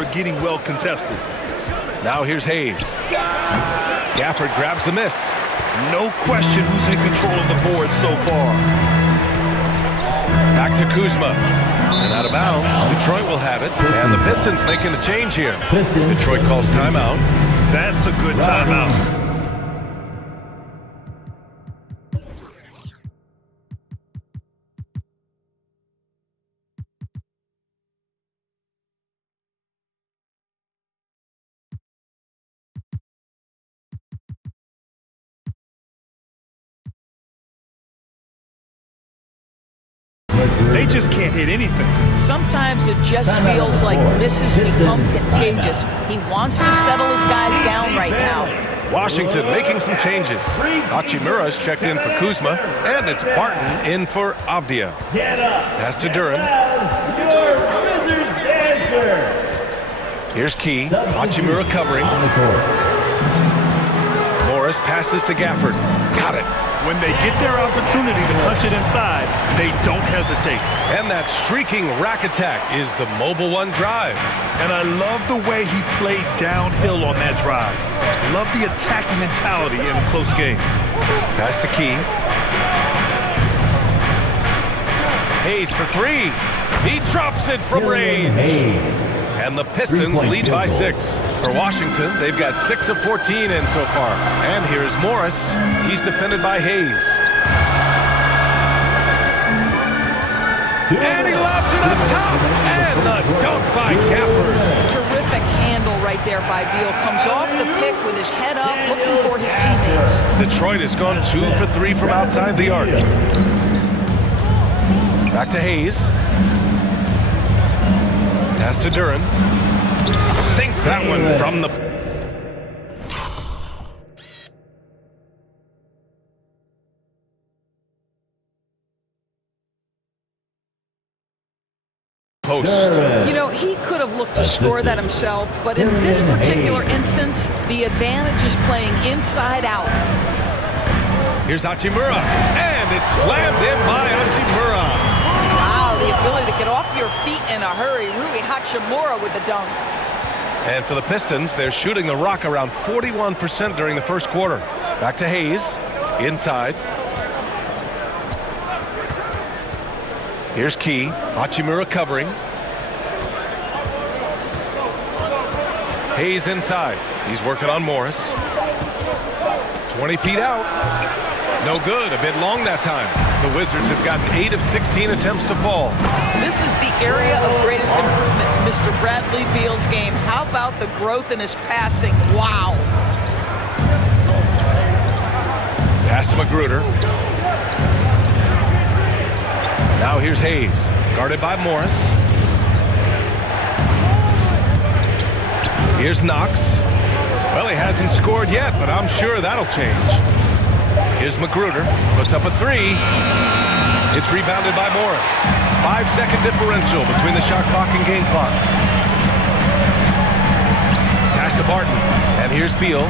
are getting well contested. Now here's Hayes. Gafford grabs the miss. No question who's in control of the board so far. Back to Kuzma. And out of bounds. Detroit will have it. And the Pistons making a change here. Detroit calls timeout. That's a good timeout. They just can't hit anything. Sometimes it just feels like misses become contagious. He wants to settle his guys down right now. Washington making some changes. Hachimura's checked in for Kuzma, and it's Barton in for Avdia. Pass to Duran. Here's Key. Hachimura covering. Morris passes to Gafford. Got it. When they get their opportunity to punch it inside, they don't hesitate. And that streaking rack attack is the Mobile One drive. And I love the way he played downhill on that drive. Love the attacking mentality in a close game. Pass to Key. Hayes for three. He drops it from range. And the Pistons lead by 6. For Washington, they've got 6 of 14 in so far. And here's Morris. He's defended by Hayes. And he lobs it up top. And the dunk by Gafford. Terrific handle right there by Beal. Comes off the pick with his head up, looking for his teammates. Detroit has gone 2 for 3 from outside the arc. Back to Hayes. Pass to Duran. Sinks that one from the post. You know, he could have looked to score that himself, but in this particular instance, the advantage is playing inside out. Here's Hachimura, and it's slammed in by Hachimura. The ability to get off your feet in a hurry. Rui Hachimura with the dunk. And for the Pistons, they're shooting the rock around 41% during the first quarter. Back to Hayes. Inside. Here's Key. Hachimura covering. Hayes inside. He's working on Morris. 20 feet out. No good. A bit long that time. The Wizards have gotten 8 of 16 attempts to fall. This is the area of greatest improvement in Mr. Bradley Beal's game. How about the growth in his passing? Wow. Pass to Magruder. Now here's Hayes. Guarded by Morris. Here's Knox. Well, he hasn't scored yet, but I'm sure that'll change. Here's Magruder, puts up a 3. It's rebounded by Morris. 5-second differential between the shot clock and game clock. Pass to Barton, and here's Beal.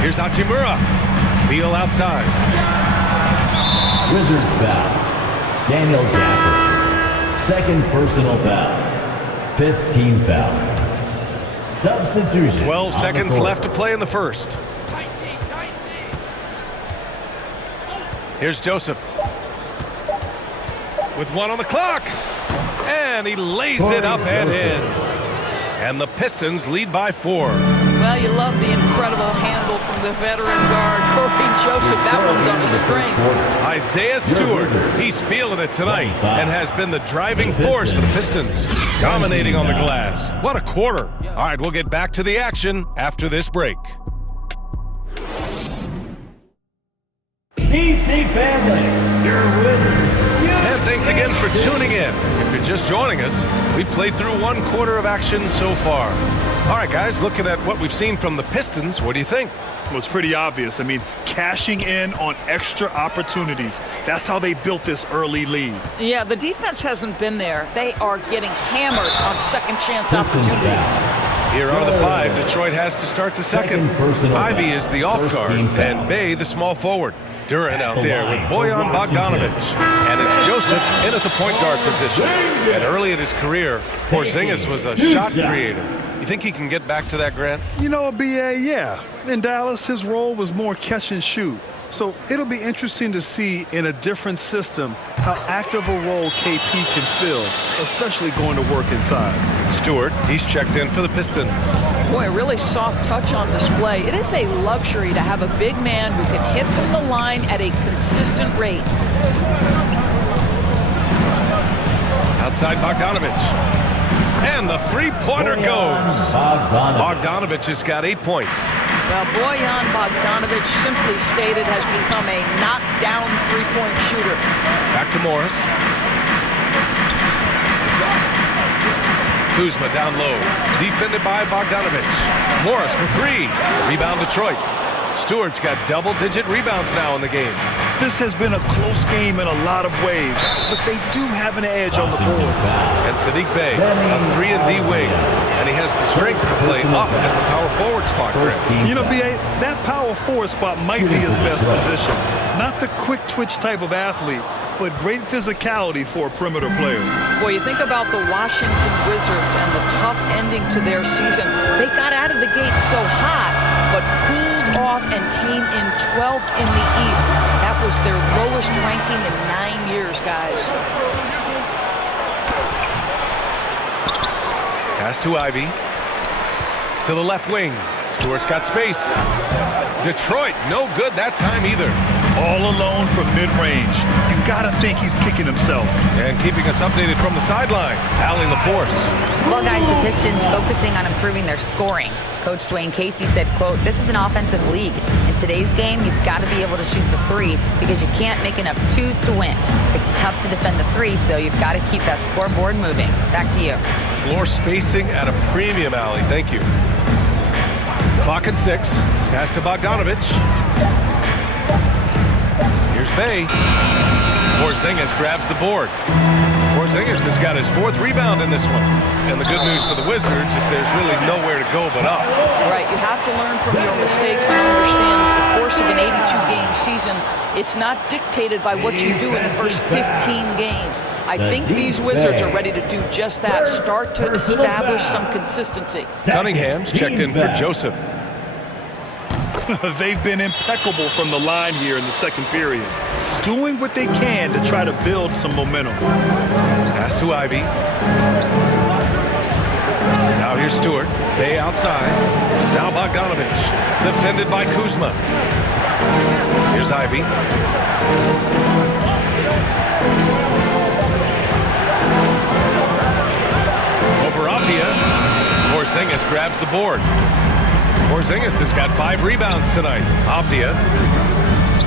Here's Hachimura. Beal outside. Wizards foul. Daniel Gafford. Second personal foul. 5th team foul. Substitution. 12 seconds left to play in the first. Here's Joseph. With 1 on the clock. And he lays it up and in. And the Pistons lead by 4. Well, you love the incredible handle from the veteran guard, Corey Joseph. That one's on the string. Isaiah Stewart, he's feeling it tonight and has been the driving force for the Pistons. Dominating on the glass. What a quarter. All right, we'll get back to the action after this break. DC family, your Wizards. And thanks again for tuning in. If you're just joining us, we've played through 1 quarter of action so far. All right, guys, looking at what we've seen from the Pistons, what do you think? Well, it's pretty obvious. I mean, cashing in on extra opportunities. That's how they built this early lead. Yeah, the defense hasn't been there. They are getting hammered on second chance opportunities. Here are the 5 Detroit has to start the second. Ivy is the off guard and Bay the small forward. Duran out there with Bojan Bogdanovic. And it's Joseph in at the point guard position. And early in his career, Porzingis was a shot creator. You think he can get back to that, Grant? You know, BA, yeah. In Dallas, his role was more catch and shoot. So it'll be interesting to see in a different system how active a role KP can fill, especially going to work inside. Stewart, he's checked in for the Pistons. Boy, a really soft touch on display. It is a luxury to have a big man who can hit from the line at a consistent rate. Outside Bogdanovic. And the three-pointer goes. Bogdanovic has got 8 points. Well, Bojan Bogdanovic, simply stated, has become a knockdown three-point shooter. Back to Morris. Kuzma down low. Defended by Bogdanovic. Morris for three. Rebound Detroit. Stewart's got double-digit rebounds now in the game. This has been a close game in a lot of ways, but they do have an edge on the board. And Sadiq Bey, a 3-and-D wing. And he has the strength to play up at the power forward spot. You know, B.A., that power forward spot might be his best position. Not the quick twitch type of athlete, but great physicality for a perimeter player. Boy, you think about the Washington Wizards and the tough ending to their season. They got out of the gate so hot, but cooled off and came in 12th in the East. That was their lowest ranking in 9 years, guys. Pass to Ivy. To the left wing. Stewart's got space. Detroit, no good that time either. All alone from mid-range. You gotta think he's kicking himself. And keeping us updated from the sideline, Allie LaForce. Well, guys, the Pistons focusing on improving their scoring. Coach Dwayne Casey said, quote, "This is an offensive league. In today's game, you've got to be able to shoot the three because you can't make enough twos to win. It's tough to defend the three, so you've got to keep that scoreboard moving." Back to you. Floor spacing at a premium, Allie. Thank you. Clock at 6. Pass to Bogdanovic. Here's Bey. Porzingis grabs the board. Porzingis has got his 4th rebound in this one. And the good news for the Wizards is there's really nowhere to go but up. Right, you have to learn from your mistakes and understand the course of an 82-game season. It's not dictated by what you do in the first 15 games. I think these Wizards are ready to do just that. Start to establish some consistency. Cunningham's checked in for Joseph. They've been impeccable from the line here in the second period, doing what they can to try to build some momentum. Pass to Ivy. Now here's Stewart. Bey outside. Now Bogdanovic. Defended by Kuzma. Here's Ivy. Over Apia. Porzingis grabs the board. Porzingis has got 5 rebounds tonight. Apia.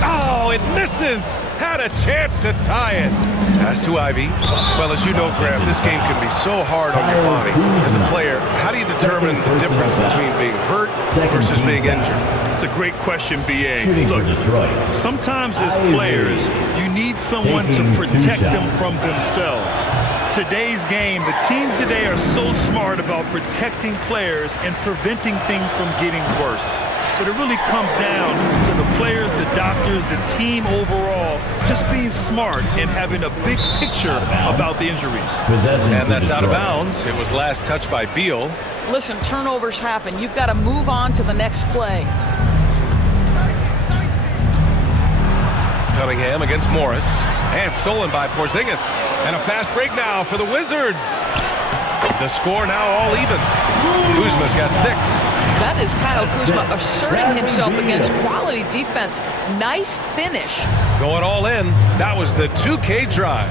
Oh, it misses! Had a chance to tie it. Pass to Ivy. Well, as you know, Graham, this game can be so hard on your body. As a player, how do you determine the difference between being hurt versus being injured? It's a great question, B.A. Look, sometimes as players, you need someone to protect them from themselves. Today's game, the teams today are so smart about protecting players and preventing things from getting worse. But it really comes down to the players, the doctors, the team overall, just being smart and having a big picture about the injuries. And that's out of bounds. It was last touched by Beal. Listen, turnovers happen. You've got to move on to the next play. Cunningham against Morris. And stolen by Porzingis. And a fast break now for the Wizards. The score now all even. Kuzma's got 6. That is Kyle Kuzma asserting himself against quality defense. Nice finish. Going all in. That was the 2K drive.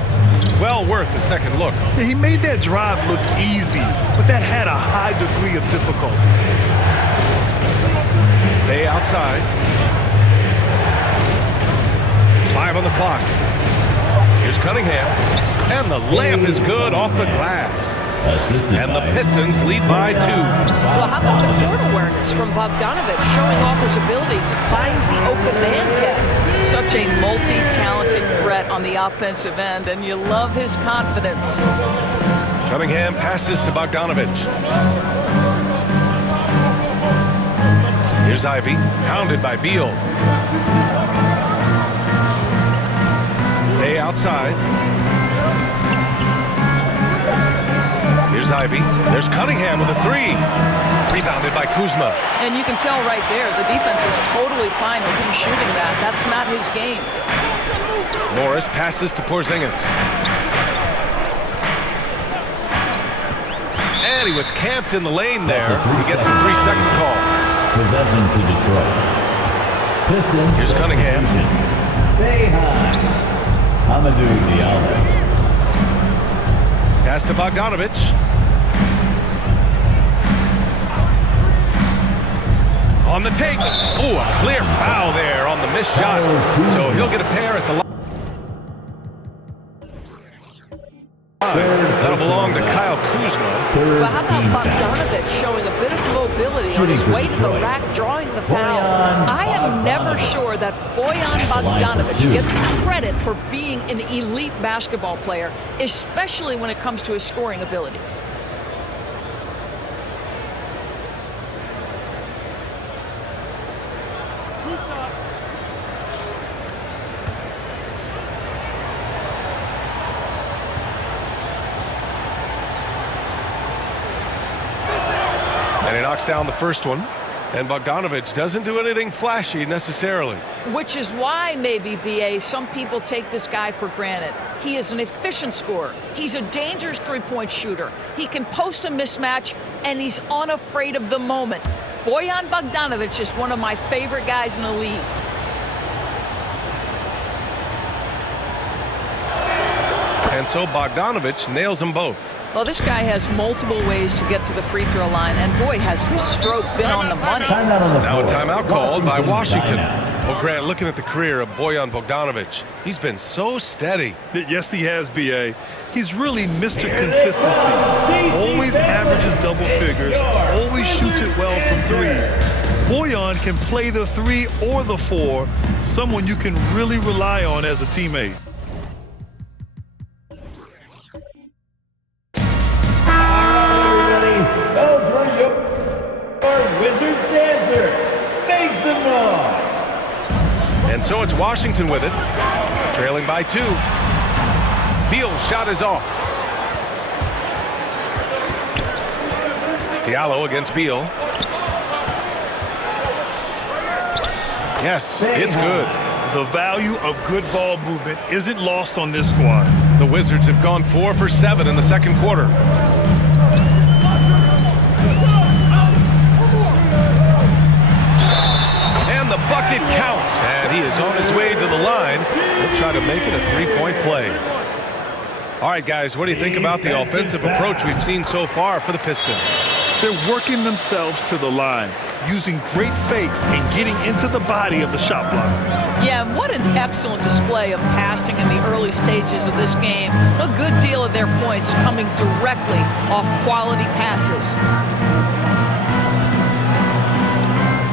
Well worth a second look. Yeah, he made that drive look easy, but that had a high degree of difficulty. Bey outside. 5 on the clock. Here's Cunningham. And the layup is good off the glass. And the Pistons lead by 2. Well, how about the court awareness from Bogdanovic showing off his ability to find the open man cap? Such a multi-talented threat on the offensive end, and you love his confidence. Cunningham passes to Bogdanovic. Here's Ivy, hounded by Beal. Boucher outside. Here's Ivy. There's Cunningham with a three. Rebounded by Kuzma. And you can tell right there, the defense is totally fine with him shooting that. That's not his game. Morris passes to Porzingis. And he was camped in the lane there. He gets a 3-second call. Possession to Detroit. Pistons. Here's Cunningham. Bayhine. Amadou Diallo. Pass to Bogdanovich. On the take. Oh, a clear foul there on the missed shot. So he'll get a pair at the line. That'll belong to Kyle Kuzma. Well, how about Bogdanovich showing a bit of mobility on his way to the rack, drawing the foul? I am never sure that Bojan Bogdanovich gets credit for being an elite basketball player, especially when it comes to his scoring ability. And he knocks down the first one. And Bogdanovich doesn't do anything flashy necessarily. Which is why maybe, BA, some people take this guy for granted. He is an efficient scorer. He's a dangerous three-point shooter. He can post a mismatch, and he's unafraid of the moment. Bojan Bogdanovich is one of my favorite guys in the league. And so Bogdanovich nails them both. Well, this guy has multiple ways to get to the free throw line, and boy, has his stroke been on the money. Now a timeout called by Washington. Well, Grant, looking at the career of Bojan Bogdanovich, he's been so steady. Yes, he has, B.A. He's really Mr. Consistency. Always averages double figures, always shoots it well from three. Bojan can play the 3 or the 4, someone you can really rely on as a teammate. Wizards dancer, make some noise. And so it's Washington with it, trailing by 2. Beal's shot is off. Diallo against Beal. Yes, it's good. The value of good ball movement isn't lost on this squad. The Wizards have gone 4 for 7 in the second quarter. The bucket counts, and he is on his way to the line. He'll try to make it a three-point play. All right, guys, what do you think about the offensive approach we've seen so far for the Pistons? They're working themselves to the line, using great fakes and getting into the body of the shot blocker. Yeah, and what an excellent display of passing in the early stages of this game. A good deal of their points coming directly off quality passes.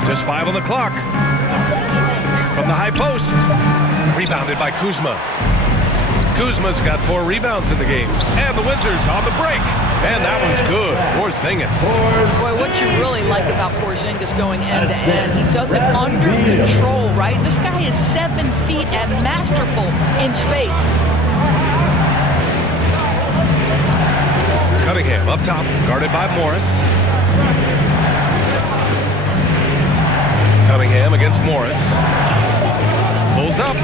Just 5 on the clock. From the high post. Rebounded by Kuzma. Kuzma's got 4 rebounds in the game. And the Wizards on the break. And that one's good. Porzingis. Boy, what you really like about Porzingis going end to end, he does it under control, right? This guy is 7 feet and masterful in space. Cunningham up top, guarded by Morris. Cunningham against Morris. Pulls up.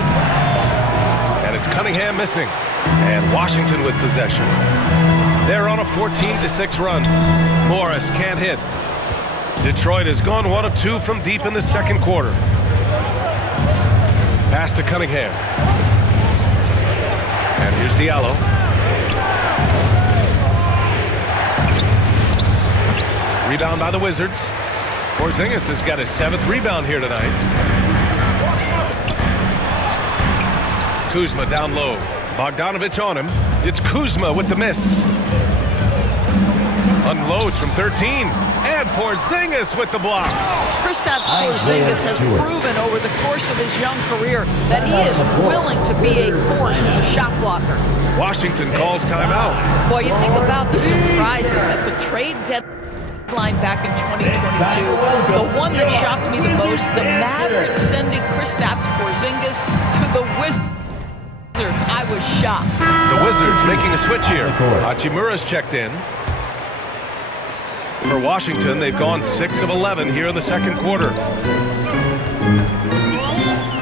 And it's Cunningham missing. And Washington with possession. They're on a 14-6 run. Morris can't hit. Detroit has gone 1 of 2 from deep in the second quarter. Pass to Cunningham. And here's Diallo. Rebound by the Wizards. Porzingis has got his 7th rebound here tonight. Kuzma down low. Bogdanovich on him. It's Kuzma with the miss. Unloads from 13. And Porzingis with the block. Kristaps Porzingis has proven over the course of his young career that he is willing to be a force as a shot blocker. Washington calls timeout. Boy, you think about the surprises at the trade deadline back in 2022. The one that shocked me the most, the Mavericks sending Kristaps Porzingis to the Wizards. I was shocked. The Wizards making a switch here. Hachimura's checked in. For Washington, they've gone 6 of 11 here in the second quarter.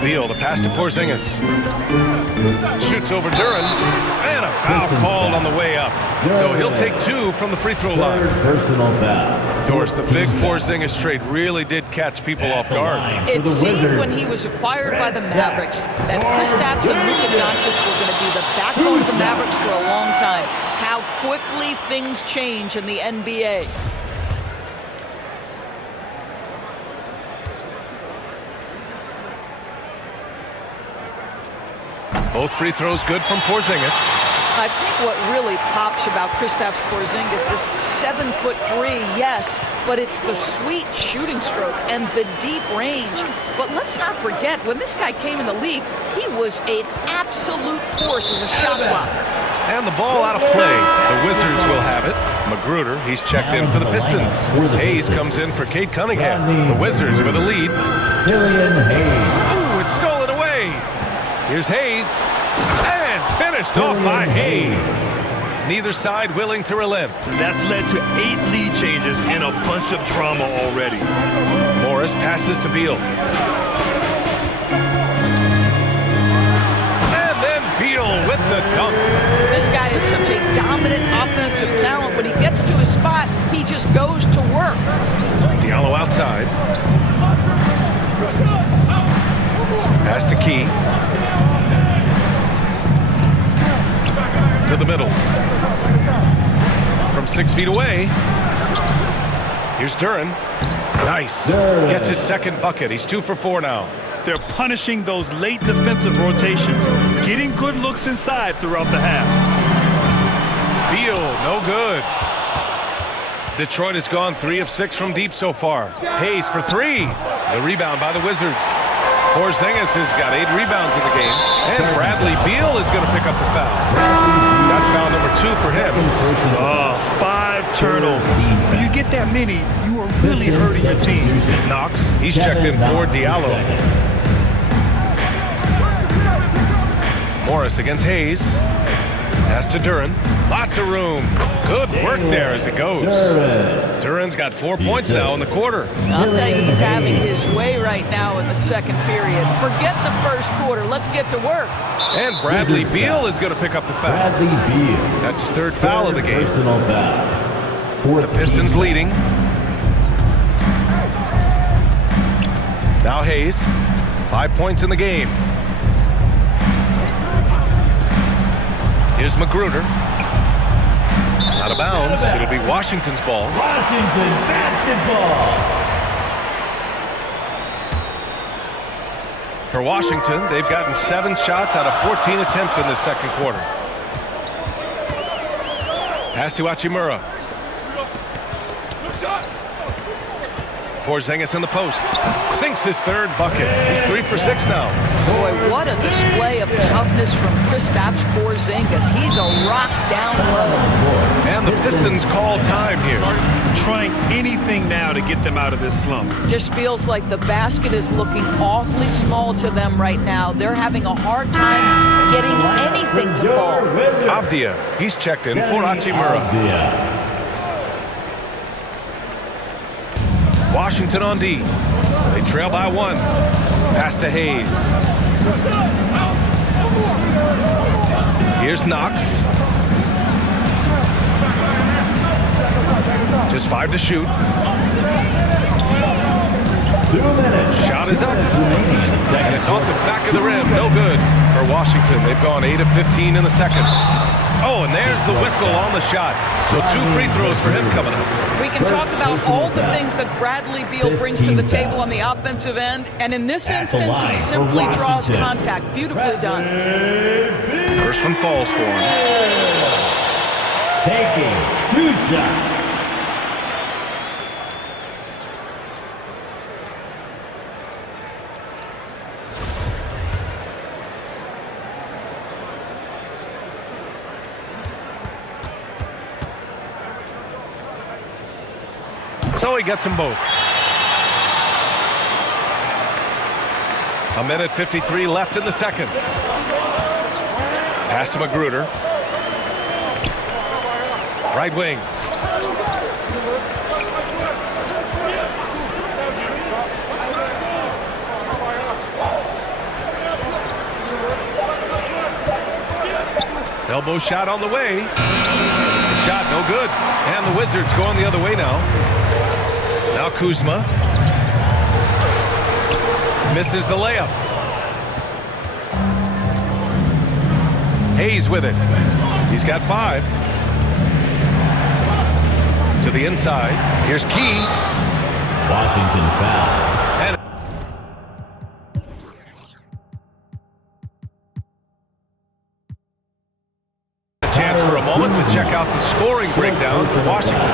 Beal, the pass to Porzingis. Shoots over Duren. And a foul called on the way up. So he'll take 2 from the free throw line. Personal foul. Of course, the big Porzingis trade really did catch people off guard. It seemed when he was acquired by the Mavericks that Kristaps and Luka Doncic were going to be the backbone of the Mavericks for a long time. How quickly things change in the NBA. Both free throws good from Porzingis. I think what really pops about Kristaps Porzingis is 7'3", yes, but it's the sweet shooting stroke and the deep range. But let's not forget, when this guy came in the league, he was an absolute force as a shot blocker. And the ball out of play. The Wizards will have it. Magruder, he's checked in for the Pistons. Hayes comes in for Cade Cunningham. The Wizards with a lead. Killian Hayes. Ooh, it's stolen away. Here's Hayes. And finished off by Hayes. Neither side willing to relent. That's led to 8 lead changes and a bunch of drama already. Morris passes to Beal. And then Beal with the dunk. This guy is such a dominant offensive talent. When he gets to his spot, he just goes to work. Diallo outside. Pass to Key. To the middle. From 6 feet away. Here's Duren. Nice. Gets his second bucket. He's 2 for 4 now. They're punishing those late defensive rotations, getting good looks inside throughout the half. Beal, no good. Detroit has gone 3 of 6 from deep so far. Hayes for 3. The rebound by the Wizards. Porzingis has got 8 rebounds in the game. And Bradley Beal is going to pick up the foul. That's foul number 2 for him. 5 turnovers. When you get that many, you are really hurting your team. Knox, he's checked in for Diallo. Morris against Hayes. Pass to Duren. Lots of room. Good work there as it goes. Duren's got 4 points now in the quarter. I'll tell you, he's having his way right now in the second period. Forget the first quarter. Let's get to work. And Bradley Beal is going to pick up the foul. Bradley Beal. That's his 3rd foul of the game. Personal foul. The Pistons leading. Now Hayes. 5 points in the game. Here's Magruder. Out of bounds. It'll be Washington's ball. Washington basketball. For Washington, they've gotten 7 shots out of 14 attempts in this second quarter. Pass to Hachimura. Porzingis in the post. Sinks his 3rd bucket. He's 3 for 6 now. Boy, what a display of toughness from Kristaps Porzingis. He's a rock down low. And the Pistons call time here. Trying anything now to get them out of this slump. Just feels like the basket is looking awfully small to them right now. They're having a hard time getting anything to fall. Avdia, he's checked in for Hachimura. Washington on D. They trail by 1. Pass to Hayes. Here's Knox. Just 5 to shoot. 2 minutes. Shot is up. And it's off the back of the rim. No good for Washington. They've gone 8 of 15 in the second. Oh, and there's the whistle on the shot. So 2 free throws for him coming up. We can talk about all the things that Bradley Beal brings to the table on the offensive end. And in this instance, he simply draws contact. Beautifully done. First one falls for him. Taking 2 shots. So he gets them both. 1:53 left in the second. Pass to Magruder. Right wing. Elbow shot on the way. Shot no good. And the Wizards going the other way now. Now Kuzma. Misses the layup. Hayes with it. He's got 5. To the inside. Here's Key. Washington foul. And a chance for a moment to check out the scoring breakdown for Washington.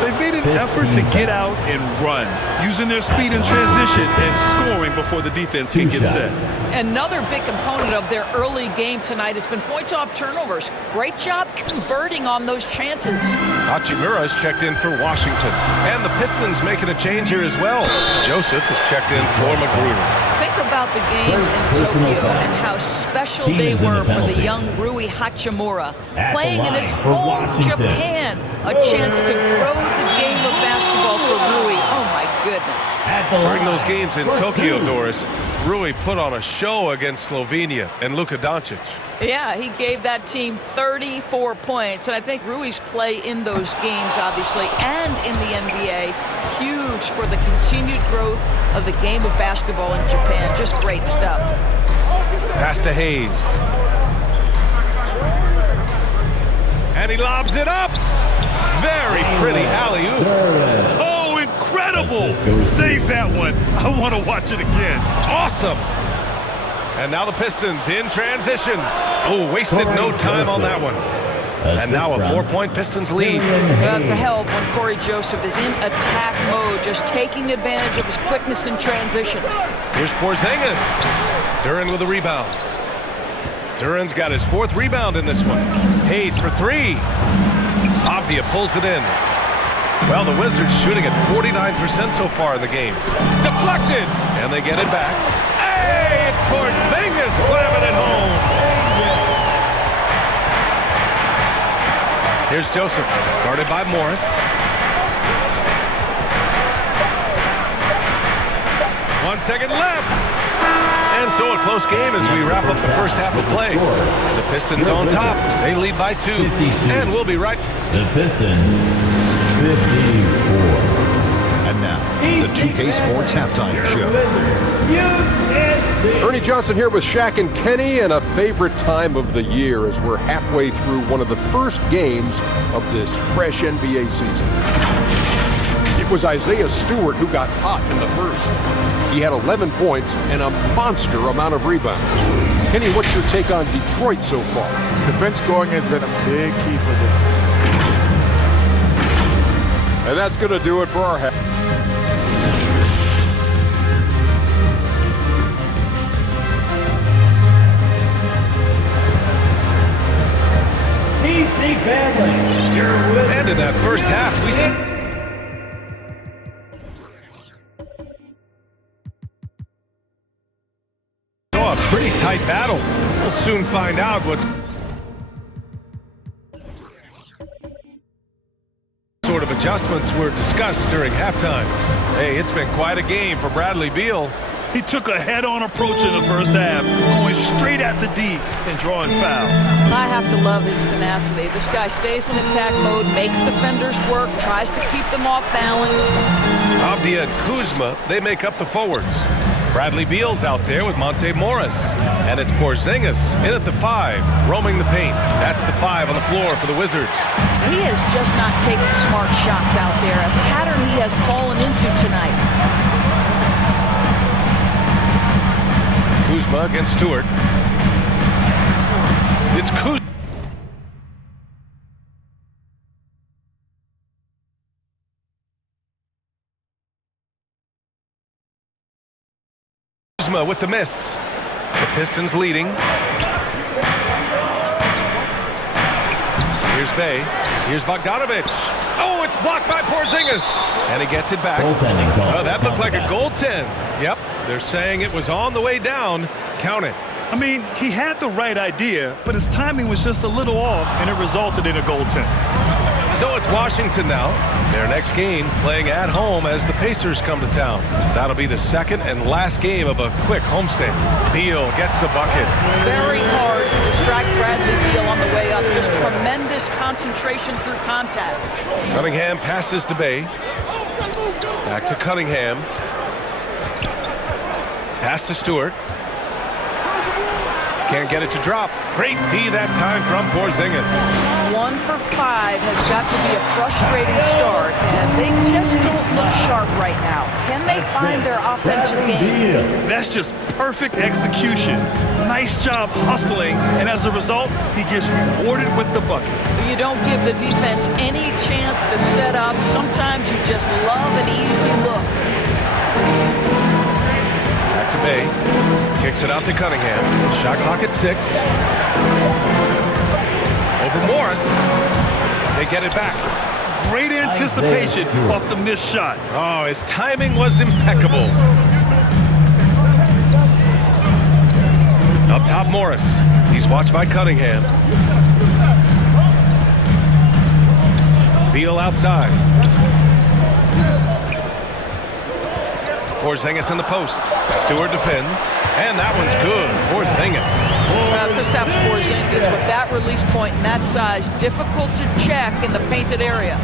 They've made an effort to get out and run, using their speed in transition and scoring before the defense can get set. Another big component of their early game tonight has been points off turnovers. Great job converting on those chances. Hachimura's checked in for Washington. And the Pistons making a change here as well. Joseph is checked in for Magruder. Think about the games in Tokyo and how special they were for the young Rui Hachimura. Playing in his home Japan, a chance to grow the game of basketball for Rui. Oh my goodness. During those games in Tokyo, Doris, Rui put on a show against Slovenia and Luka Doncic. Yeah, he gave that team 34 points, and I think Rui's play in those games, obviously, and in the NBA, huge for the continued growth of the game of basketball in Japan. Just great stuff. Pass to Hayes. And he lobs it up. Very pretty alley-oop. Oh, incredible! Save that one. I want to watch it again. Awesome. And now the Pistons in transition. Oh, wasted no time on that one. And now a 4-point Pistons lead. That's a help when Corey Joseph is in attack mode, just taking advantage of his quickness in transition. Here's Porzingis. Duren with a rebound. Duren's got his 4th rebound in this one. Hayes for 3. Avdia pulls it in. Well, the Wizards shooting at 49% so far in the game. Deflected! And they get it back. Hey, it's Porzingis slamming it home. Here's Joseph, guarded by Morris. One second left. And so a close game as we wrap up the first half of play. The Pistons on top. They lead by 2. And we'll be right. The Pistons, 54. And now, the 2K Sports Halftime Show. Ernie Johnson here with Shaq and Kenny, and a favorite time of the year as we're halfway through one of the first games of this fresh NBA season. It was Isaiah Stewart who got hot in the first. He had 11 points and a monster amount of rebounds. Kenny, what's your take on Detroit so far? The bench scoring has been a big key for them. And that's going to do it for our half. PC family, you're with And in that first half, we saw a pretty tight battle. We'll soon find out what sort of adjustments were discussed during halftime. Hey, it's been quite a game for Bradley Beal. He took a head-on approach in the first half, going straight at the D and drawing fouls. I have to love his tenacity. This guy stays in attack mode, makes defenders work, tries to keep them off balance. Avdia and Kuzma, they make up the forwards. Bradley Beal's out there with Monte Morris. And it's Porzingis in at the 5, roaming the paint. That's the 5 on the floor for the Wizards. He is just not taking smart shots out there, a pattern he has fallen into tonight. Kuzma against Stewart. It's Kuzma. Kuzma with the miss. The Pistons leading. Here's Bay. Here's Bogdanovic. Oh, it's blocked by Porzingis. And he gets it back. Goaltending call. Oh, that looked like a goaltend. Yep. They're saying it was on the way down. Count it. I mean, he had the right idea, but his timing was just a little off, and it resulted in a goaltend. So it's Washington now. Their next game playing at home as the Pacers come to town. That'll be the second and last game of a quick homestand. Beal gets the bucket. Very hard to distract Bradley Beal on the way up. Just tremendous concentration through contact. Cunningham passes to Bay. Back to Cunningham. Pass to Stewart. Can't get it to drop. Great D that time from Porzingis. 1 for 5 has got to be a frustrating start, and they just don't look sharp right now. Can they find their offensive game? That's just perfect execution. Nice job hustling, and as a result, he gets rewarded with the bucket. You don't give the defense any chance to set up. Sometimes you just love an easy look. Back to Bay. Kicks it out to Cunningham. Shot clock at 6. Over Morris. They get it back. Great anticipation off the missed shot. Oh, his timing was impeccable. Up top, Morris. He's watched by Cunningham. Beal outside. Porzingis in the post. Stewart defends. And that one's good. Porzingis. Kristaps Porzingis with that release point and that size, difficult to check in the painted area.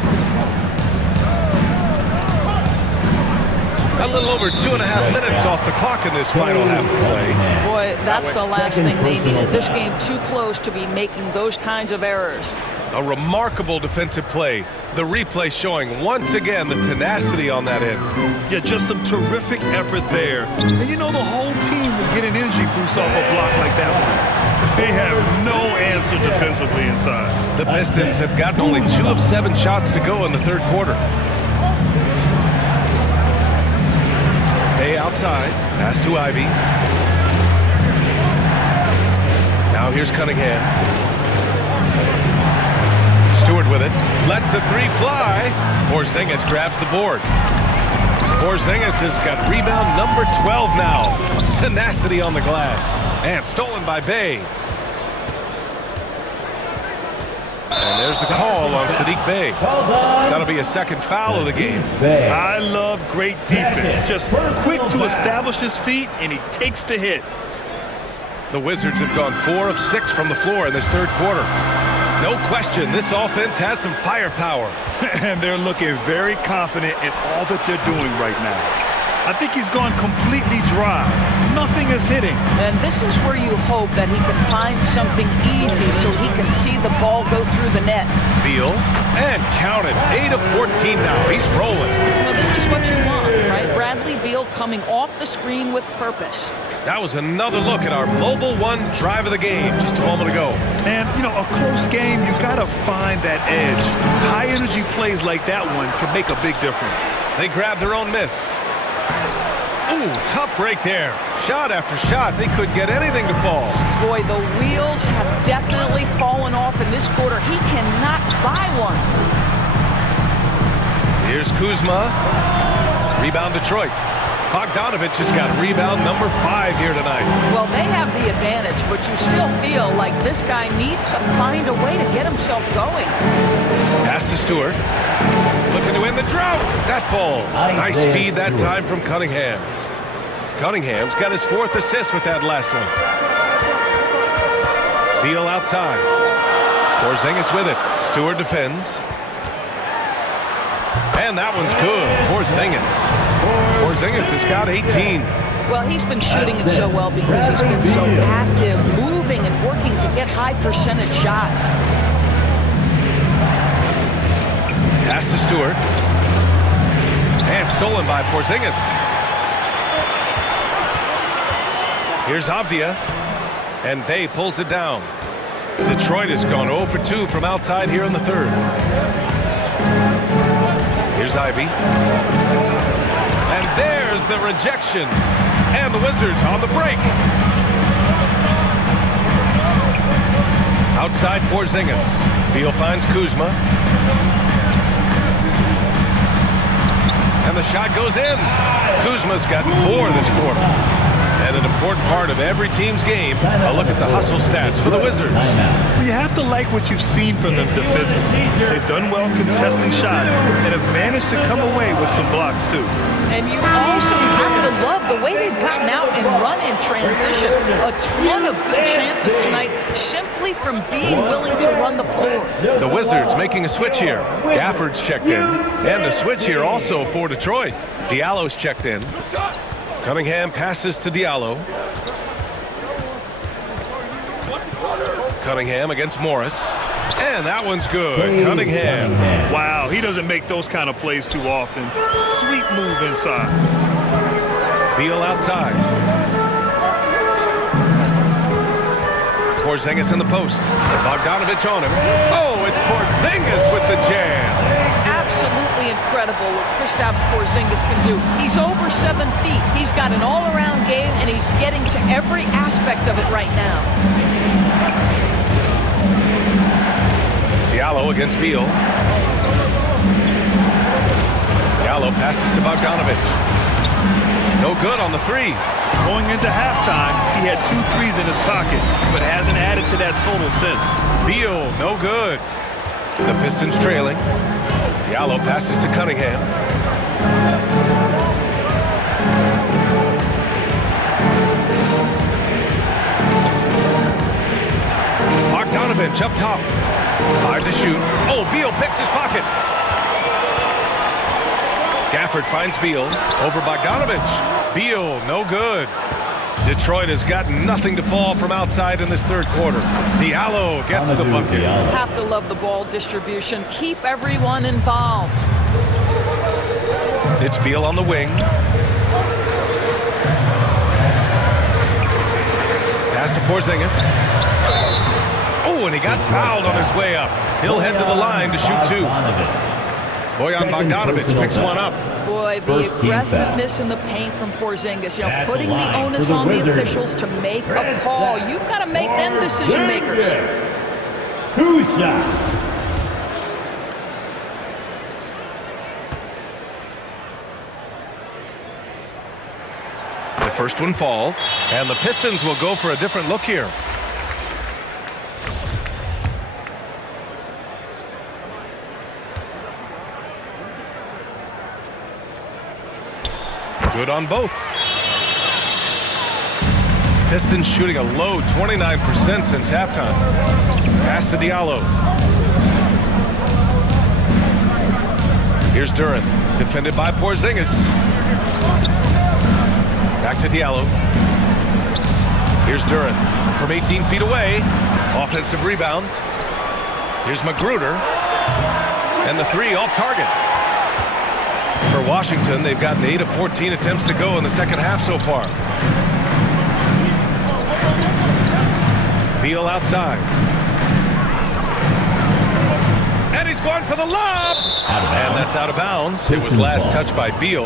A little over 2.5 minutes off the clock in this final half of play. Boy, that's the last thing they needed. This game too close to be making those kinds of errors. A remarkable defensive play. The replay showing once again the tenacity on that end. Yeah, just some terrific effort there. And you know the whole team will get an energy boost off a block like that one. They have no answer defensively inside. The Pistons have gotten only 2 of 7 shots to go in the third quarter. Bay outside. Pass to Ivy. Now here's Cunningham. Stewart with it. Lets the 3 fly. Porzingis grabs the board. Porzingis has got rebound number 12 now. Tenacity on the glass. And stolen by Bay. And there's the call on Saddiq Bey. That'll be a second foul of the game. I love great defense. Just quick to establish his feet, and he takes the hit. The Wizards have gone 4 of 6 from the floor in this third quarter. No question, this offense has some firepower. And they're looking very confident in all that they're doing right now. I think he's gone completely dry. Nothing is hitting. And this is where you hope that he can find something easy so he can see the ball go through the net. Beal, and count it, 8 of 14 now. He's rolling. Well, this is what you want, right? Bradley Beal coming off the screen with purpose. That was another look at our Mobile One drive of the game just a moment ago. And, you know, a close game, you got to find that edge. High-energy plays like that one can make a big difference. They grab their own miss. Ooh, tough break there. Shot after shot. They couldn't get anything to fall. Boy, the wheels have definitely fallen off in this quarter. He cannot buy one. Here's Kuzma. Rebound Detroit. Bogdanovich has got rebound number 5 here tonight. Well, they have the advantage, but you still feel like this guy needs to find a way to get himself going. Pass to Stewart. Looking to win the drought. That falls. Nice feed that time from Cunningham. Cunningham's got his 4th assist with that last one. Beal outside. Porzingis with it. Stewart defends. And that one's good. Porzingis has got 18. Well, he's been shooting it so well because he's been so active, moving and working to get high percentage shots. Pass to Stewart. And stolen by Porzingis. Here's Avdia. And Bay pulls it down. Detroit has gone 0 for 2 from outside here in the third. Here's Ivy. And there's the rejection. And the Wizards on the break. Outside Porzingis. Beal finds Kuzma. And the shot goes in. Kuzma's gotten 4 this quarter. And And an important part of every team's game, a look at the hustle stats for the Wizards. You have to like what you've seen from them defensively. They've done well contesting shots and have managed to come away with some blocks, too. And you also have to love the way they've gotten out and run in transition. A ton of good chances tonight simply from being willing to run the floor. The Wizards making a switch here. Gafford's checked in. And the switch here also for Detroit. Diallo's checked in. Cunningham passes to Diallo. Cunningham against Morris. And that one's good. Cunningham. Wow, he doesn't make those kind of plays too often. Sweet move inside. Beal outside. Porzingis in the post. Bogdanovich on him. Oh, it's Porzingis with the jam. Absolutely incredible what Kristaps Porzingis can do. He's over 7 feet. He's got an all-around game, and he's getting to every aspect of it right now. Diallo against Beal. Diallo passes to Bogdanovich. No good on the three. Going into halftime, he had 2 threes in his pocket, but hasn't added to that total since. Beal, no good. The Pistons trailing. Diallo passes to Cunningham. Bogdanovich up top. 5 to shoot. Oh, Beal picks his pocket. Gafford finds Beal over Bogdanovich. Beal, no good. Detroit has got nothing to fall from outside in this third quarter. Diallo gets the bucket. Have to love the ball distribution. Keep everyone involved. It's Beal on the wing. Pass to Porzingis. Oh, and he got fouled on his way up. He'll head to the line to shoot 2. Bojan Bogdanovich picks one up. Boy, the aggressiveness in the paint from Porzingis, putting the onus on the officials to make a call. You've got to make them decision makers. Who's shot? The first one falls, and the Pistons will go for a different look here. Good on both. Pistons shooting a low 29% since halftime. Pass to Diallo. Here's Duren, defended by Porzingis. Back to Diallo. Here's Duren from 18 feet away. Offensive rebound. Here's Magruder. And the three off target. For Washington, they've gotten 8 of 14 attempts to go in the second half so far. Beal outside. And he's going for the lob. And that's out of bounds. It was last touched by Beal.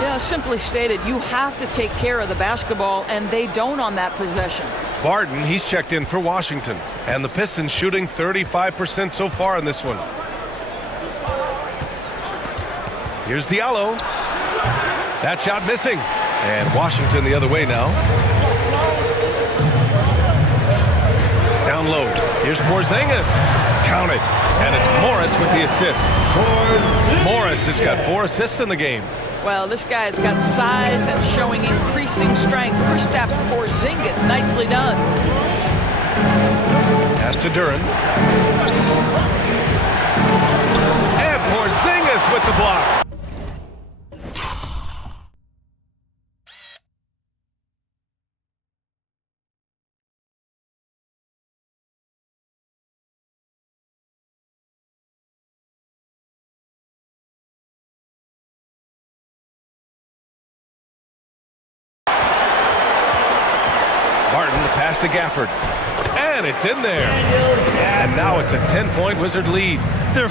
Yeah, simply stated, you have to take care of the basketball, and they don't on that possession. Barton, he's checked in for Washington. And the Pistons shooting 35% so far in this one. Here's Diallo. That shot missing. And Washington the other way now. Down low. Here's Porzingis. Count it. And it's Morris with the assist. Morris has got 4 assists in the game. Well, this guy's got size and showing increasing strength. Kristaps Porzingis, nicely done. Pass to Duren. And Porzingis with the block. Barton, the pass to Gafford. And it's in there. And now it's a 10-point Wizard lead. They're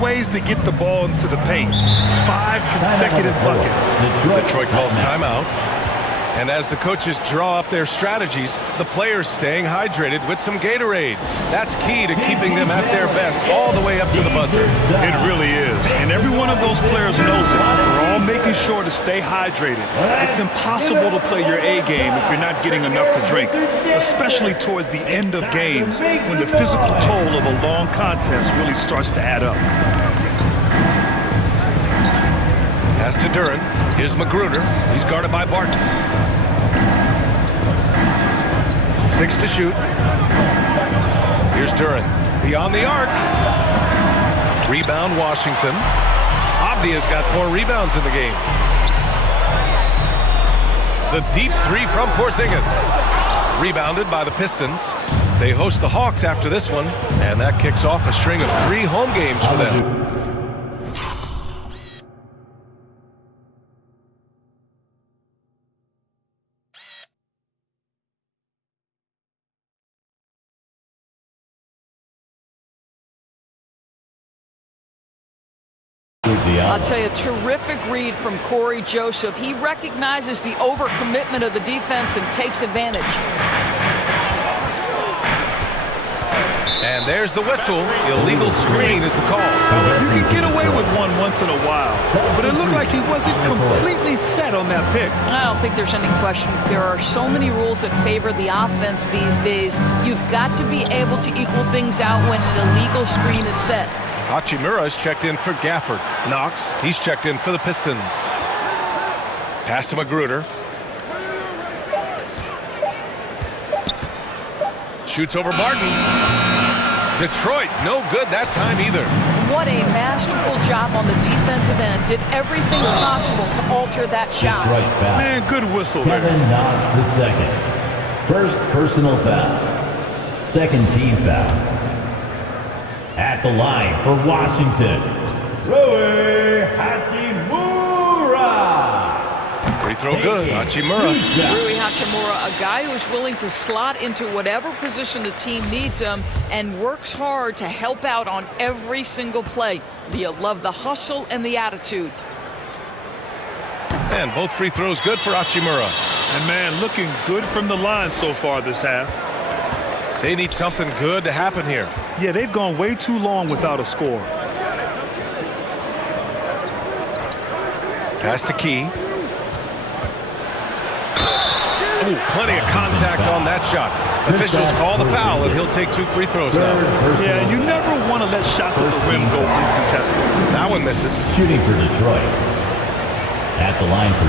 ways to get the ball into the paint. 5 consecutive buckets. Detroit calls timeout. And as the coaches draw up their strategies, the players staying hydrated with some Gatorade. That's key to keeping them at their best all the way up to the buzzer. It really is. And every one of those players knows it. They're all making sure to stay hydrated. It's impossible to play your A game if you're not getting enough to drink, especially towards the end of games when the physical toll of a long contest really starts to add up. Pass to Duren. Here's Magruder. He's guarded by Barton. 6 to shoot. Here's Duren. Beyond the arc. Rebound, Washington. Avdia's got 4 rebounds in the game. The deep 3 from Porzingis. Rebounded by the Pistons. They host the Hawks after this one, and that kicks off a string of 3 home games for them. I'll tell you, terrific read from Corey Joseph. He recognizes the overcommitment of the defense and takes advantage. And there's the whistle. Illegal screen is the call. You can get away with one once in a while, but it looked like he wasn't completely set on that pick. I don't think there's any question. There are so many rules that favor the offense these days. You've got to be able to equal things out when an illegal screen is set. Hachimura's checked in for Gafford. Knox, he's checked in for the Pistons. Pass to Magruder. Shoots over Barton. Detroit, no good that time either. What a masterful job on the defensive end. Did everything possible to alter that shot. Man, good whistle there. Kevin Knox the second. First personal foul. Second team foul. At the line for Washington, Rui Hachimura. Free throw good. Hachimura. Rui Hachimura, a guy who's willing to slot into whatever position the team needs him and works hard to help out on every single play. You love the hustle and the attitude. And both free throws good for Hachimura. And man, looking good from the line so far this half. They need something good to happen here. Yeah, they've gone way too long without a score. Pass to Key. Ooh, plenty of contact on that shot. Officials call the foul, and he'll take 2 free throws now. Yeah, you never want to let shots at the rim go uncontested. That one misses. Shooting for Detroit. At the line for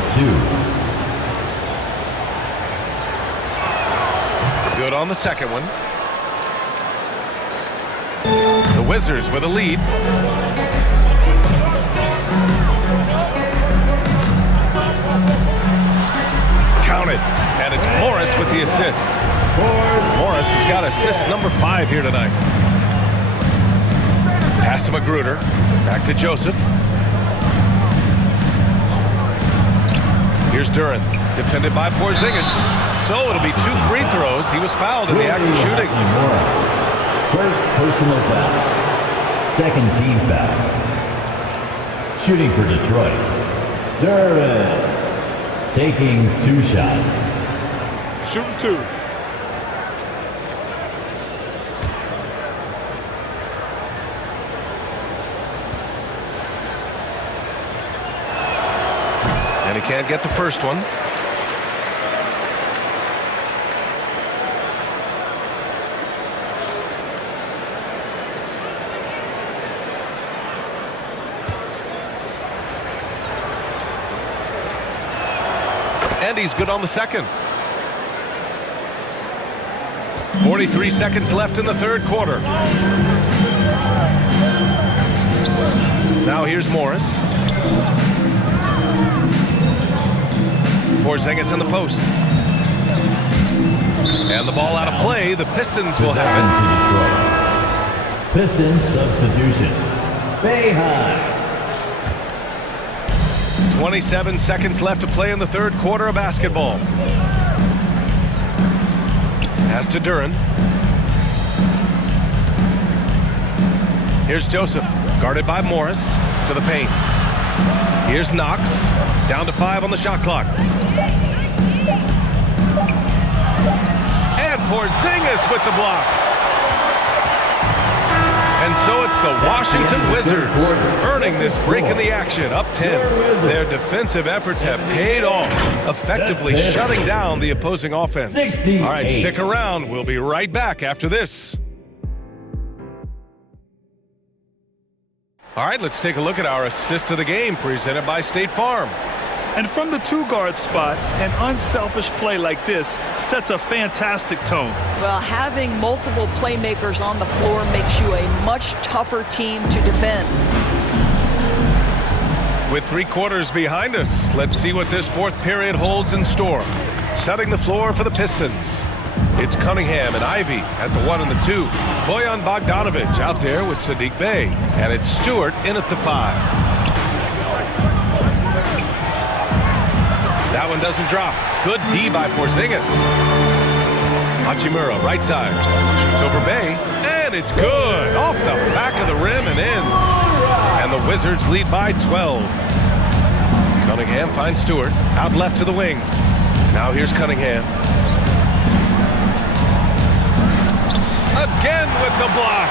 2. Good on the second one. The Wizards with a lead. Counted. And it's Morris with the assist. Morris has got assist number 5 here tonight. Pass to Magruder. Back to Joseph. Here's Duren. Defended by Porzingis. So it'll be 2 free throws. He was fouled in the act of shooting. First personal foul. Second team foul. Shooting for Detroit. Duren. Taking 2 shots. Shooting 2. And he can't get the first one. And he's good on the second. 43 seconds left in the third quarter. Now here's Morris. Porzingis in the post. And the ball out of play. The Pistons will have it. Pistons substitution. Boeheim. 27 seconds left to play in the third quarter of basketball. Pass to Duren. Here's Joseph. 3 seconds Guarded by Morris to the paint. Here's Knox. Down to 5 on the shot clock. And Porzingis with the block. And so it's the Washington Wizards earning this break in the action, up 10. Their defensive efforts have paid off, effectively shutting down the opposing offense. All right, stick around. We'll be right back after this. All right, let's take a look at our assist of the game presented by State Farm. And from the two-guard spot, an unselfish play like this sets a fantastic tone. Well, having multiple playmakers on the floor makes you a much tougher team to defend. With 3 quarters behind us, let's see what this fourth period holds in store. Setting the floor for the Pistons. It's Cunningham and Ivy at the 1 and the 2. Bojan Bogdanovic out there with Saddiq Bey. And it's Stewart in at the 5. That one doesn't drop. Good D by Porzingis. Hachimura, right side. Shoots over Bey. And it's good. Off the back of the rim and in. And the Wizards lead by 12. Cunningham finds Stewart. Out left to the wing. Now here's Cunningham. Again with the block.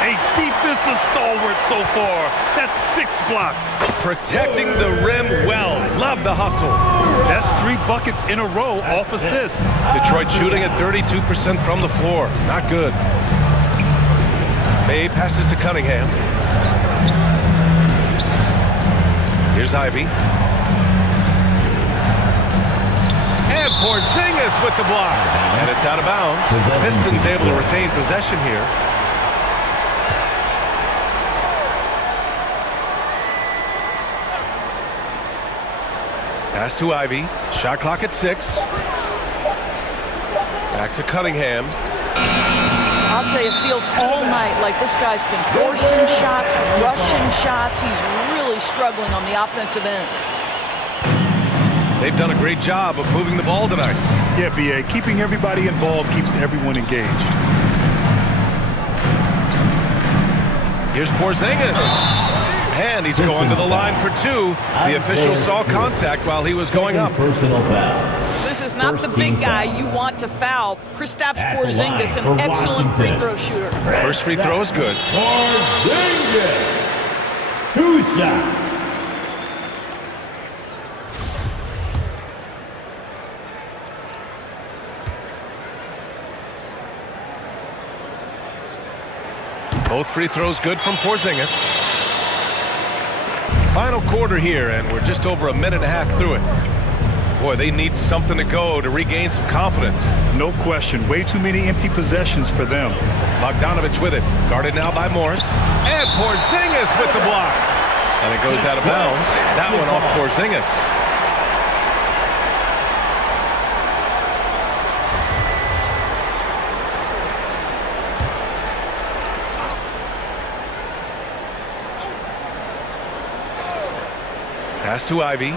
A defensive stalwart so far. That's 6 blocks. Protecting the rim well. Love the hustle. That's 3 buckets in a row off assist. Detroit shooting at 32% from the floor. Not good. Bey passes to Cunningham. Here's Ivy. And Porzingis with the block. And it's out of bounds. Pistons able to retain possession here. Pass to Ivy. Shot clock at 6. Back to Cunningham. I'll tell you, it feels all night like this guy's been forcing shots, rushing shots. He's really struggling on the offensive end. They've done a great job of moving the ball tonight. Yeah, B.A. Keeping everybody involved keeps everyone engaged. Here's Porzingis. And he's going to the line for 2. The official saw contact while he was going up. Personal foul. This is not the big guy you want to foul. Kristaps Porzingis, an excellent free throw shooter. First free throw is good. Porzingis. 2 shots. Both free throws good from Porzingis. Final quarter here, and we're just over a minute and a half through it. Boy, they need something to go to regain some confidence. No question. Way too many empty possessions for them. Bogdanovic with it. Guarded now by Morris. And Porzingis with the block. And it goes out of bounds. That one off Porzingis. Pass to Ivy.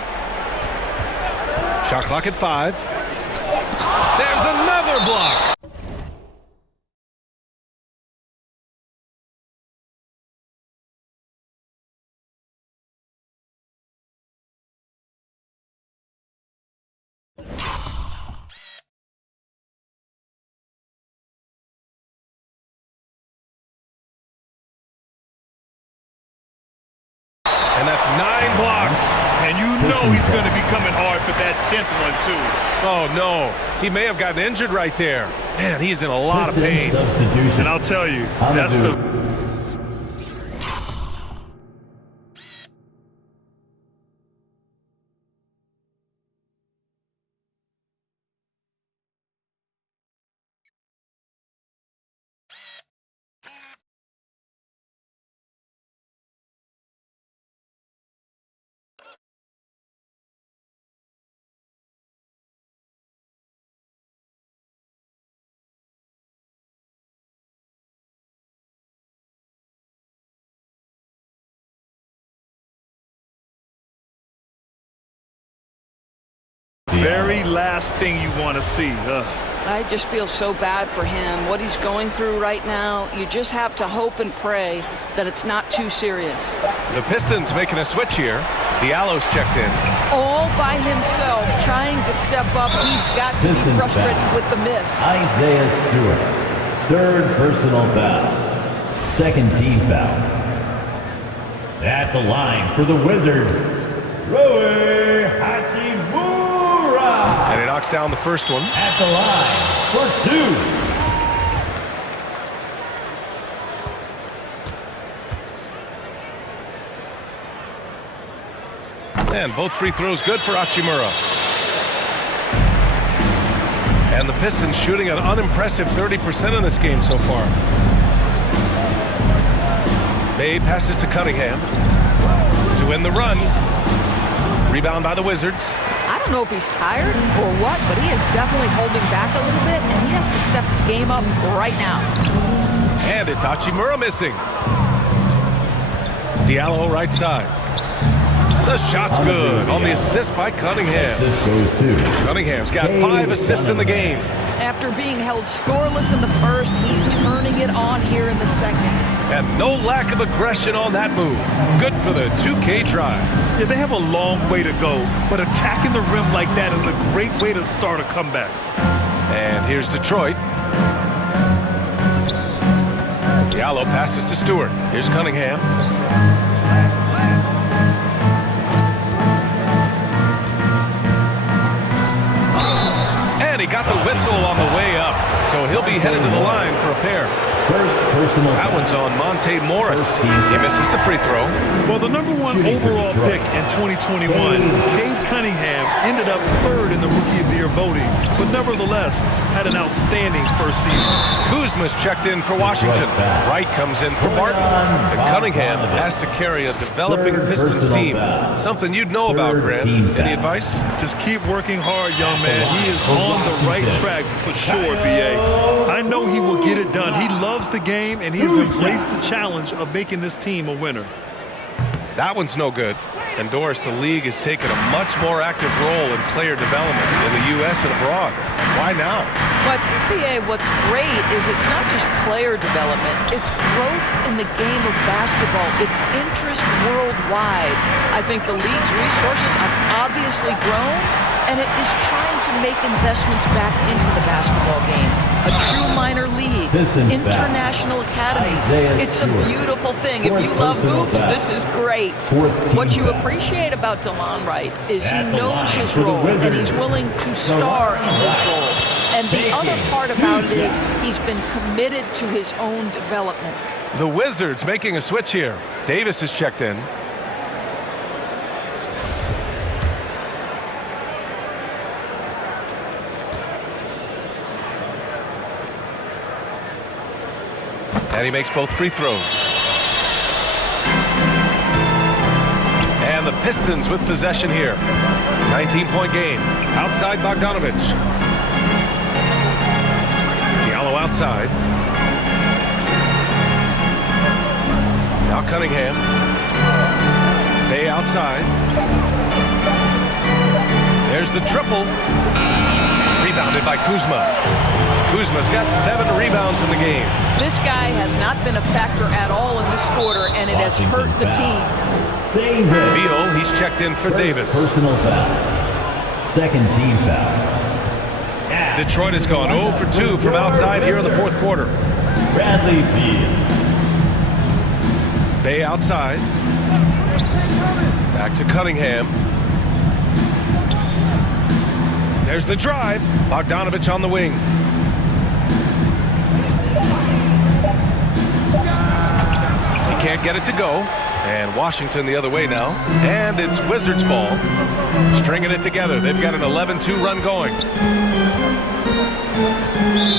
Shot clock at 5. There's another block. And that's 9 blocks. And you know he's going to be coming hard for that 10th one, too. Oh, no. He may have gotten injured right there. Man, he's in a lot of pain. And I'll tell you, that's the... very last thing you want to see. I just feel so bad for him. What he's going through right now, you just have to hope and pray that it's not too serious. The Pistons making a switch here. Diallo's checked in. All by himself, trying to step up. He's got to be frustrated with the miss. Isaiah Stewart, third personal foul. Second team foul. At the line for the Wizards, Rui Hachimura. And he knocks down the first one. At the line for 2. And both free throws good for Hachimura. And the Pistons shooting an unimpressive 30% in this game so far. Bay passes to Cunningham to win the run. Rebound by the Wizards. I don't know if he's tired or what, but he is definitely holding back a little bit, and he has to step his game up right now. And it's Hachimura missing. Diallo right side. The shot's good on the assist by Cunningham. Assist goes to Cunningham's got 5 assists in the game. After being held scoreless in the first, he's turning it on here in the second. And no lack of aggression on that move. Good for the 2K drive. Yeah, they have a long way to go, but attacking the rim like that is a great way to start a comeback. And here's Detroit. Diallo passes to Stewart. Here's Cunningham. And he got the whistle on the way up, so he'll be headed to the line for a pair. first personal That foul. one's on Monte Morris. He misses the free throw. Well, the number 1 overall pick in 2021, Cade Cunningham, ended up 3rd in the Rookie of the Year voting, but nevertheless had an outstanding first season. Kuzma's checked in for Washington. Wright comes in for Martin. And Cunningham has to carry a developing Pistons team. Something you'd know about, Grant. Any advice? Just keep working hard, young man. He is on the right track for sure, B.A. I know he will get it done. He loves the game, and he has embraced the challenge of making this team a winner. That one's no good. And Doris, the league has taken a much more active role in player development in the U.S. and abroad. Why now? But NBA, what's great is it's not just player development, it's growth in the game of basketball. It's interest worldwide. I think the league's resources have obviously grown, and it is trying to make investments back into the basketball game. A true minor league, international academies. It's a beautiful thing. If you love hoops, this is great. What you appreciate about DeLon Wright is he knows his role, and he's willing to star in his role. And the other part about it is he's been committed to his own development. The Wizards making a switch here. Davis is checked in. And he makes both free throws. And the Pistons with possession here. 19-point game. Outside Bogdanovich. Diallo outside. Now Cunningham. Bay outside. There's the triple. Rebounded by Kuzma. Kuzma's got 7 rebounds in the game. This guy has not been a factor at all in this quarter, and it has hurt the team. Davis. Beal, he's checked in for Davis. Personal foul. Second team foul. Detroit has gone 0 for 2 from outside here in the fourth quarter. Bradley Beal. Bay outside. Back to Cunningham. There's the drive. Bogdanovich on the wing. He can't get it to go. And Washington the other way now. And it's Wizards ball. Stringing it together. They've got an 11-2 run going.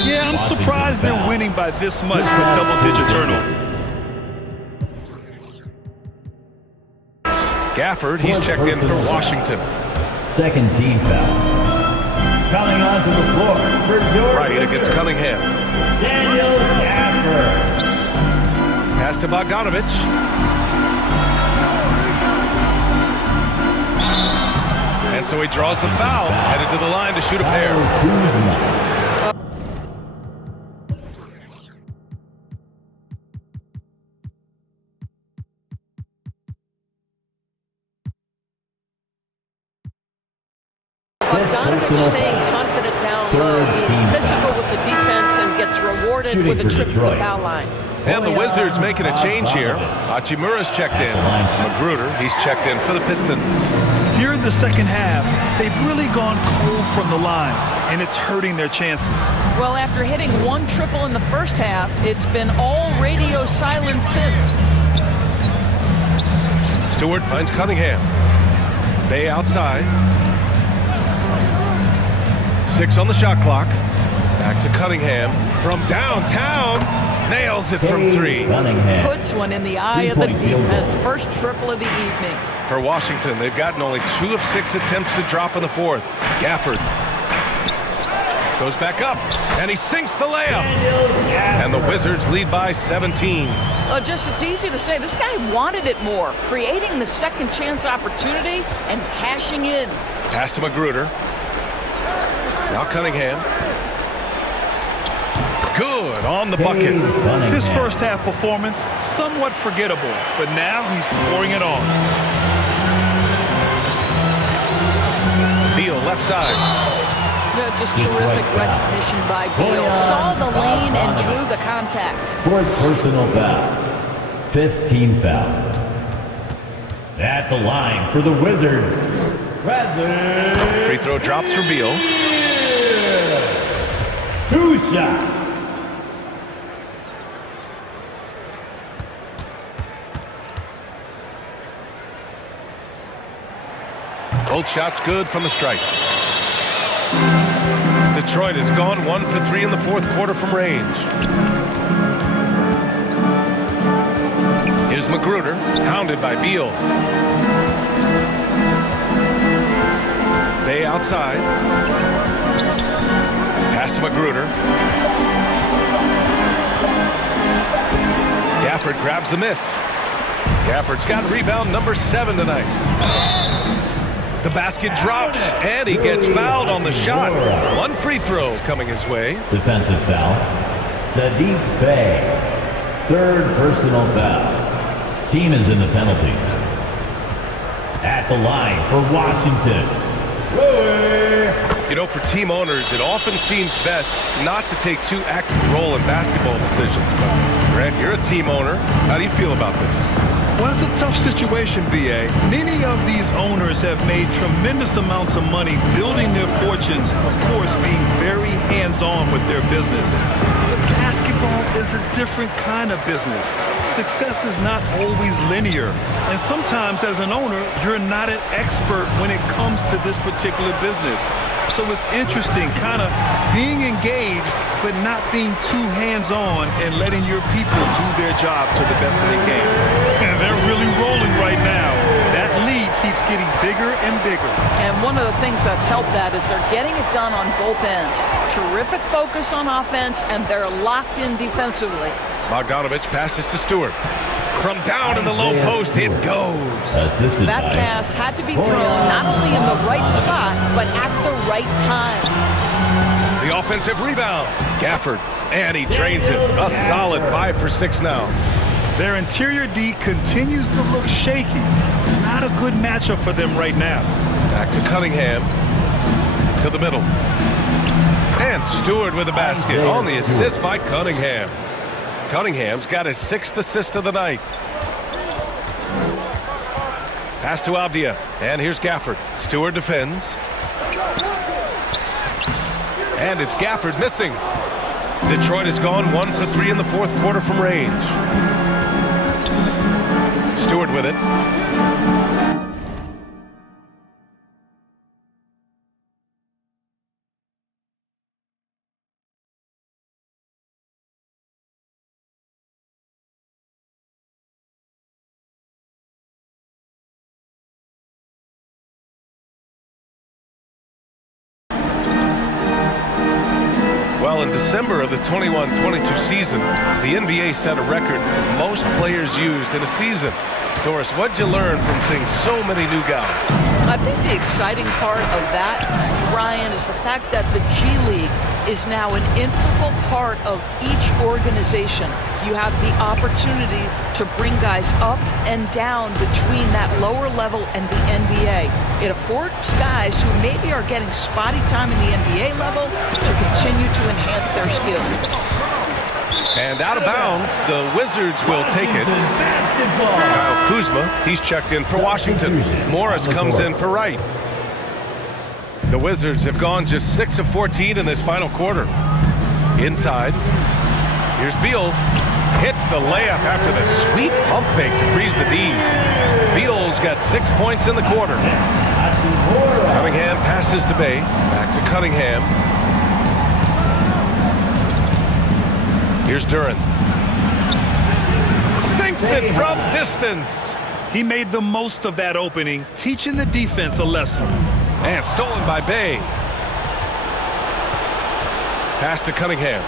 Yeah, I'm surprised they're winning by this much with double-digit turnover. Gafford, he's checked in for Washington. Second team foul. Coming onto the floor for your Right against Cunningham. Daniel Gafford. Pass to Bogdanovich. And so he draws the foul, headed to the line to shoot a pair. being physical with the defense and gets rewarded with a trip to the foul line. And the Wizards making a change here. Hachimura's checked in. Magruder, he's checked in for the Pistons. Here in the second half, they've really gone cold from the line, and it's hurting their chances. Well, after hitting one triple in the first half, it's been all radio silence since. Stewart finds Cunningham. Bay outside. 6 on the shot clock. Back to Cunningham from downtown. Nails it from 3. Puts one in the eye of the defense. First triple of the evening. For Washington, they've gotten only 2 of 6 attempts to drop in the fourth. Gafford goes back up, and he sinks the layup. And the Wizards lead by 17. It's easy to say. This guy wanted it more, creating the second chance opportunity and cashing in. Pass to Magruder. Now Cunningham. Good on the bucket. His first half performance, somewhat forgettable, but now he's pouring it on. Beal left side. Just terrific recognition by Beal. Saw the lane and drew the contact. 4th personal foul. 5th team foul. At the line for the Wizards, Bradley. Free throw drops for Beal. 2 shots. Both shots good from the stripe. Detroit has gone 1 for 3 in the fourth quarter from range. Here's Magruder, hounded by Beal. Bay outside. Pass to Magruder. Gafford grabs the miss. Gafford's got rebound number 7 tonight. The basket drops, and he gets fouled on the shot. 1 free throw coming his way. Defensive foul. Saddiq Bey. 3rd personal foul. Team is in the penalty. At the line for Washington, Rui. You know, for team owners, it often seems best not to take too active a role in basketball decisions. But, Grant, you're a team owner. How do you feel about this? Well, it's a tough situation, B.A. Many of these owners have made tremendous amounts of money building their fortunes, of course, being very hands-on with their business. But basketball is a different kind of business. Success is not always linear. And sometimes, as an owner, you're not an expert when it comes to this particular business. So it's interesting, kind of being engaged, but not being too hands-on and letting your people do their job to the best that they can. And they're really rolling right now. That lead keeps getting bigger and bigger. And one of the things that's helped that is they're getting it done on both ends. Terrific focus on offense, and they're locked in defensively. Bogdanovich passes to Stewart. From down in the low post, it goes. Assisted that by pass had to be thrown not only in the right spot, but at the right time. The offensive rebound. Gafford, and he drains it. A solid 5 for 6 now. Their interior D continues to look shaky. Not a good matchup for them right now. Back to Cunningham. To the middle. And Stewart with the basket on the assist by Cunningham. Cunningham's got his 6th assist of the night. Pass to Avdia, and here's Gafford. Stewart defends. And it's Gafford missing. Detroit has gone 1 for 3 in the fourth quarter from range. Stewart with it. Well, in December of the 21-22 season, the NBA set a record for most players used in a season. Doris, what'd you learn from seeing so many new guys? I think the exciting part of that, Ryan, is the fact that the G League is now an integral part of each organization. You have the opportunity to bring guys up and down between that lower level and the NBA. It affords guys who maybe are getting spotty time in the NBA level to continue against their skill. And out of bounds, the Wizards will take it. Kyle Kuzma, he's checked in for Washington. Morris comes in for Wright. The Wizards have gone just 6 of 14 in this final quarter. Inside, here's Beal. Hits the layup after the sweet pump fake to freeze the D. Beal's got 6 points in the quarter. Cunningham passes to Bay. Back to Cunningham. Here's Duren. Sinks it from distance. He made the most of that opening, teaching the defense a lesson. And stolen by Bay. Pass to Cunningham.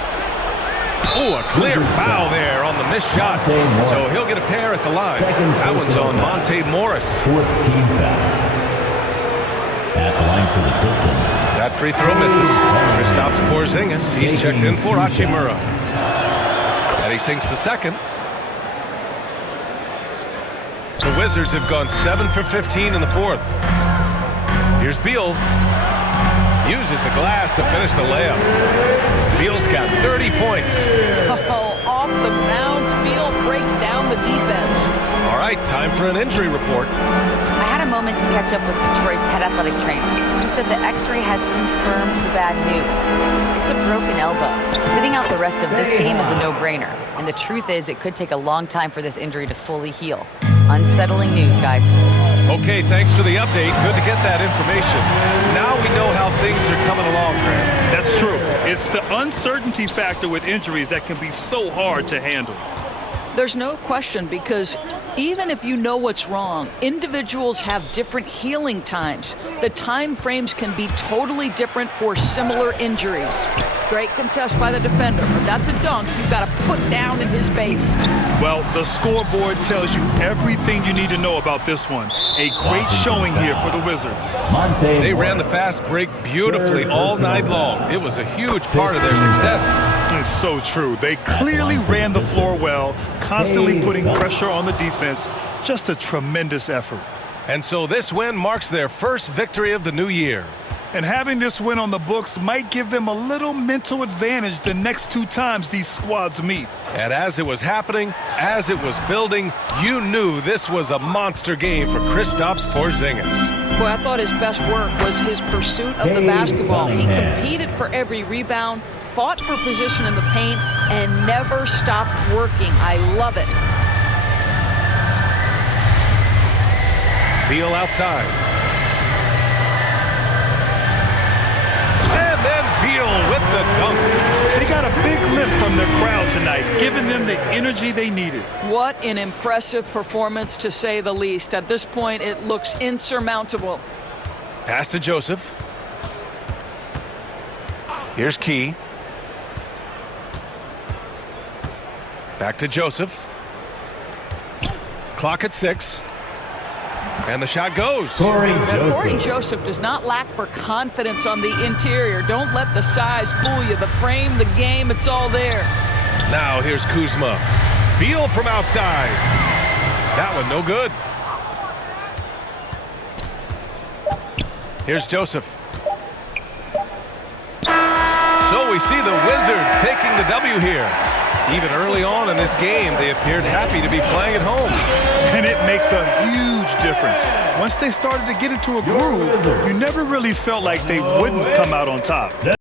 Oh, a clear foul there on the missed shot. So he'll get a pair at the line. That one's on Monte Morris. 4th team foul. At the line for the Pistons. That free throw misses. Kristaps Porzingis. He's checked in for Hachimura. And he sinks the second. The Wizards have gone 7 for 15 in the fourth. Here's Beal. Uses the glass to finish the layup. Beal's got 30 points. Oh, off the bounce, Beal breaks down the defense. All right, time for an injury report. I had a moment to catch up with Detroit's head athletic trainer, who said the x-ray has confirmed the bad news. It's a broken elbow. Sitting out the rest of this game is a no-brainer. And the truth is, it could take a long time for this injury to fully heal. Unsettling news, guys. Okay, thanks for the update. Good to get that information. Now we know how things are coming along, Grant. That's true. It's the uncertainty factor with injuries that can be so hard to handle. There's no question, because even if you know what's wrong, individuals have different healing times. The time frames can be totally different for similar injuries. Great contest by the defender, but that's a dunk you've got to put down in his face. Well, the scoreboard tells you everything you need to know about this one. A great showing here for the Wizards. They ran the fast break beautifully all night long. It was a huge part of their success. It's so true. They clearly ran the floor well, constantly putting pressure on the defense. Just a tremendous effort. And so this win marks their first victory of the new year. And having this win on the books might give them a little mental advantage the next 2 times these squads meet. And as it was happening, as it was building, you knew this was a monster game for Kristaps Porzingis. Boy, I thought his best work was his pursuit of the basketball. He competed for every rebound, fought for position in the paint, and never stopped working. I love it. Beal outside. And then Beal with the dunk. They got a big lift from their crowd tonight, giving them the energy they needed. What an impressive performance, to say the least. At this point, it looks insurmountable. Pass to Joseph. Here's Key. Back to Joseph. Clock at 6. And the shot goes. Corey Joseph does not lack for confidence on the interior. Don't let the size fool you. The frame, the game, it's all there. Now here's Kuzma. Beal from outside. That one no good. Here's Joseph. So we see the Wizards taking the W here. Even early on in this game, they appeared happy to be playing at home. And it makes a huge difference. Once they started to get into a groove, you never really felt like they wouldn't come out on top.